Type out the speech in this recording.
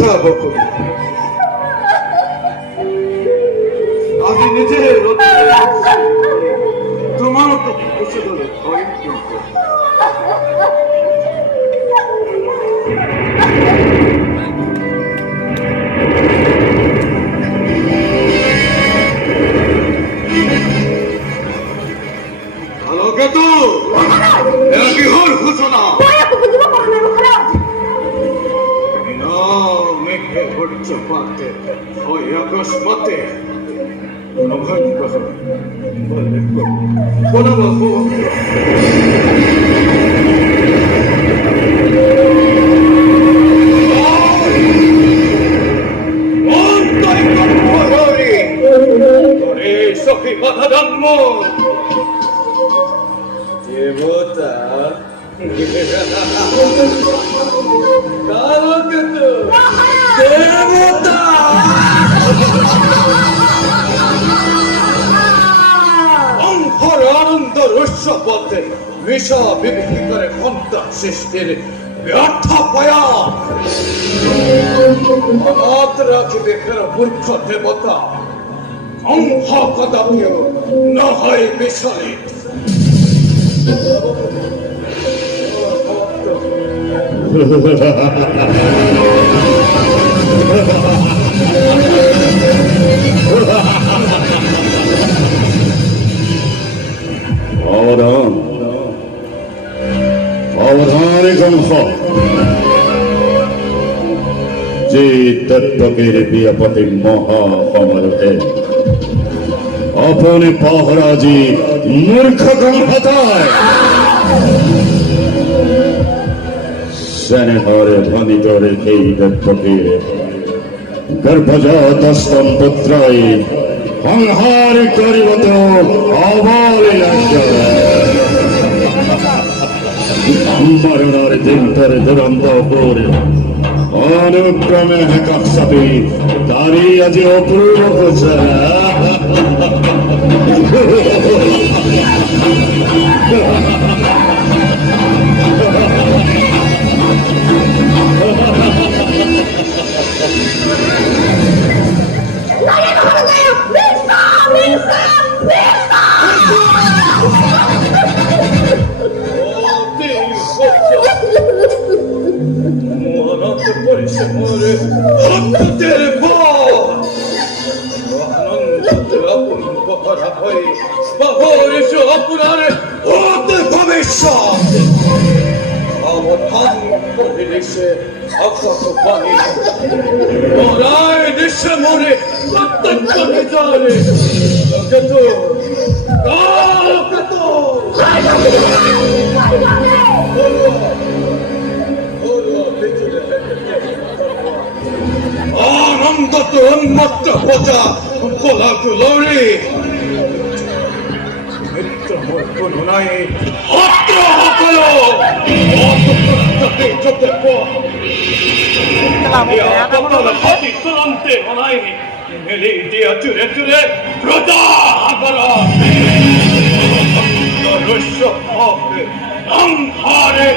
কথা বকো আমি নিজে তোমার তো খুশি হলো হয় কিন্তু কেতু এরা কি হল ঘোষণা মেঘে ঘটছ পাতে ওই অকস্মাতে সখী কথা জন্ম দেবতা দেবতা অঙ্কর আনন্দ রস্য পথে বিষা বিভক্তি করে ক্ষমতা সৃষ্টির ব্যর্থ প্রয়াস অনাথ রাখিবে ফের মূর্খ দেবতা অঙ্ক কদাপিও না হয় বিচলিত যে দত্তকের বিয়াপতি মহাসমারোহে अपने पहराजी मूर्ख गंभताय सेनेहारे भनितरे केई दत्तके गर्भजात स्तंभत्राय संहार करिबत अबले लागल मरणार दिनतर दुरंत करे अनुक्रमे हेकाक्षपी तारी আজি অপূর্ব গোচরা আনন্দ তো উন্মত্ত প্রজা কোলাকুলরে মিত্র মর্কন নাই অত্র হকল চোখে তুরন্তে হনাই মেলে দিয়া চুরে চুরে প্রজা আগরা রস্য হবে অঙ্কারে